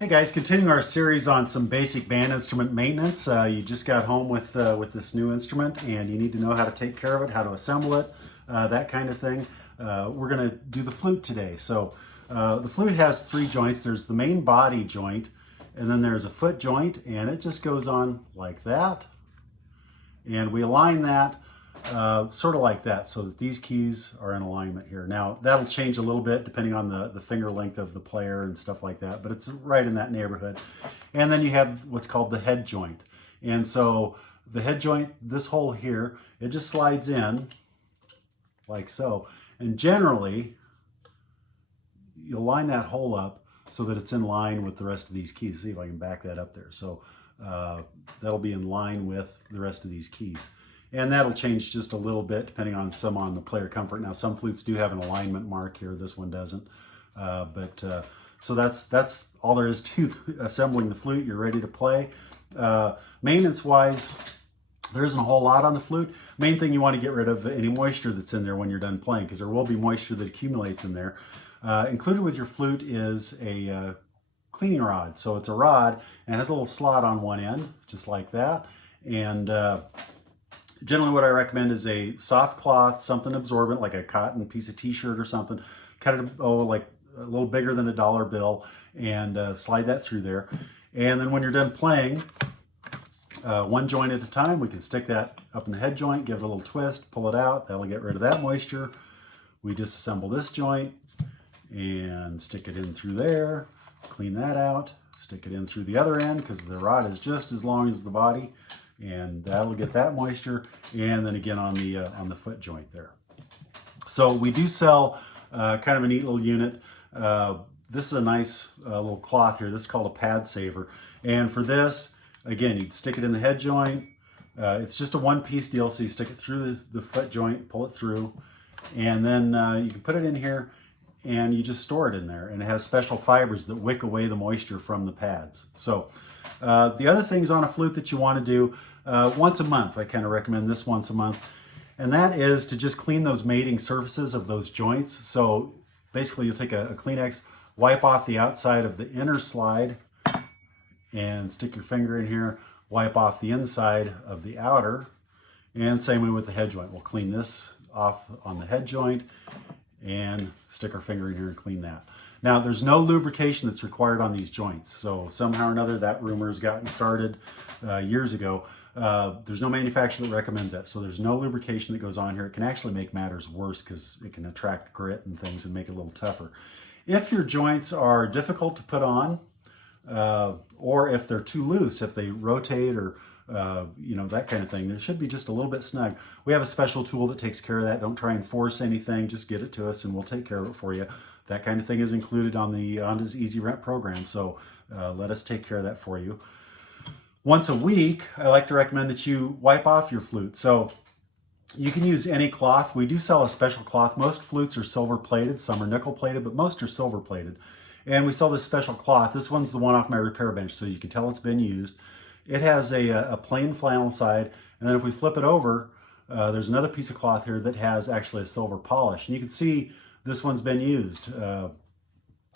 Hey guys, continuing our series on some basic band instrument maintenance. You just got home with this new instrument and you need to know how to take care of it, how to assemble it, that kind of thing. We're going to do the flute today. So the flute has three joints. There's the main body joint, and then there's a foot joint, and it just goes on like that. And we align that sort of like that so that these keys are in alignment here. Now that'll change a little bit depending on the finger length of the player and stuff like that, but it's right in that neighborhood. And then you have what's called the head joint. And so the head joint, this hole here, it just slides in like so. And generally, you'll line that hole up so that it's in line with the rest of these keys. See if I can back that up there. So that'll be in line with the rest of these keys. And that'll change just a little bit depending on on the player comfort. Now some flutes do have an alignment mark here. This one doesn't. So that's all there is to assembling the flute. You're ready to play. Maintenance wise, there isn't a whole lot on the flute. Main thing, you want to get rid of any moisture that's in there when you're done playing, because there will be moisture that accumulates in there. Included with your flute is a cleaning rod. So it's a rod and it has a little slot on one end, just like that. And generally what I recommend is a soft cloth, something absorbent, like a cotton piece of t-shirt or something. Cut it like a little bigger than a dollar bill and slide that through there. And then when you're done playing, one joint at a time, we can stick that up in the head joint, give it a little twist, pull it out. That'll get rid of that moisture. We disassemble this joint and stick it in through there, clean that out, stick it in through the other end because the rod is just as long as the body. And that'll get that moisture, and then again on the foot joint there. So we do sell kind of a neat little unit. This is a nice little cloth here. This is called a pad saver. And for this, again, you'd stick it in the head joint. It's just a one-piece deal, so you stick it through the foot joint, pull it through, and then you can put it in here, and you just store it in there. And it has special fibers that wick away the moisture from the pads. So the other things on a flute that you want to do once a month, I kind of recommend this once a month, and that is to just clean those mating surfaces of those joints. So basically you'll take a Kleenex, wipe off the outside of the inner slide, and stick your finger in here, wipe off the inside of the outer, and same way with the head joint. We'll clean this off on the head joint and stick our finger in here and clean that. Now, there's no lubrication that's required on these joints. So somehow or another, that rumor's gotten started years ago. There's no manufacturer that recommends that. So there's no lubrication that goes on here. It can actually make matters worse because it can attract grit and things and make it a little tougher. If your joints are difficult to put on, or if they're too loose, if they rotate or that kind of thing, there should be just a little bit snug. We have a special tool that takes care of that. Don't try and force anything. Just get it to us and we'll take care of it for you. That kind of thing is included on the Honda's Easy Rent program, so let us take care of that for you. Once a week, I like to recommend that you wipe off your flute. So you can use any cloth. We do sell a special cloth. Most flutes are silver plated, some are nickel plated, but most are silver plated. And we sell this special cloth. This one's the one off my repair bench, so you can tell it's been used. It has a plain flannel side, and then if we flip it over, there's another piece of cloth here that has actually a silver polish. And you can see this one's been used.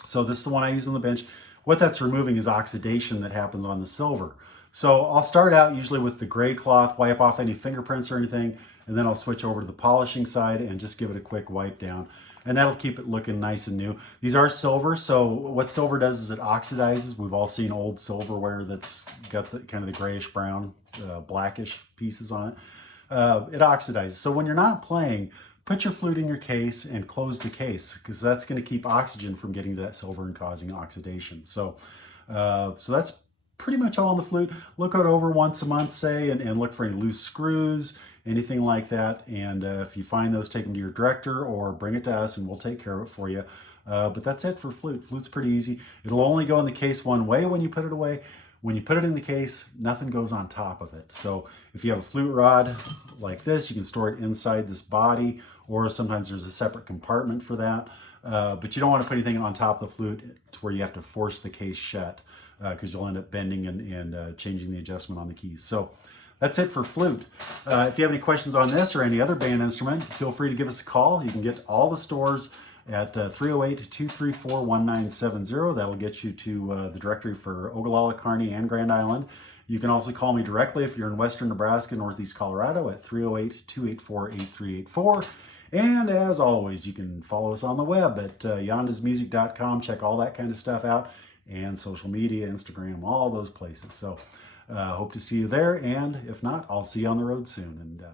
So this is the one I use on the bench. What that's removing is oxidation that happens on the silver. So I'll start out usually with the gray cloth, wipe off any fingerprints or anything, and then I'll switch over to the polishing side and just give it a quick wipe down. And that'll keep it looking nice and new. These are silver, so what silver does is it oxidizes. We've all seen old silverware that's got kind of the grayish brown, blackish pieces on it. It oxidizes. So when you're not playing, put your flute in your case and close the case, because that's going to keep oxygen from getting to that silver and causing oxidation. So that's pretty much all on the flute. Look it over once a month, say, and look for any loose screws, anything like that. And if you find those, take them to your director or bring it to us and we'll take care of it for you. But that's it for flute. Flute's pretty easy. It'll only go in the case one way when you put it away. When you put it in the case, nothing goes on top of it. So if you have a flute rod like this, you can store it inside this body, or sometimes there's a separate compartment for that. But you don't want to put anything on top of the flute to where you have to force the case shut, because you'll end up bending and changing the adjustment on the keys. So that's it for flute. If you have any questions on this or any other band instrument, feel free to give us a call. You can get all the stores at 308-234-1970. That'll get you to the directory for Ogallala, Kearney, and Grand Island. You can also call me directly if you're in western Nebraska, northeast Colorado at 308-284-8384. And as always, you can follow us on the web at yondasmusic.com. Check all that kind of stuff out. And social media, Instagram, all those places. So hope to see you there. And if not, I'll see you on the road soon. And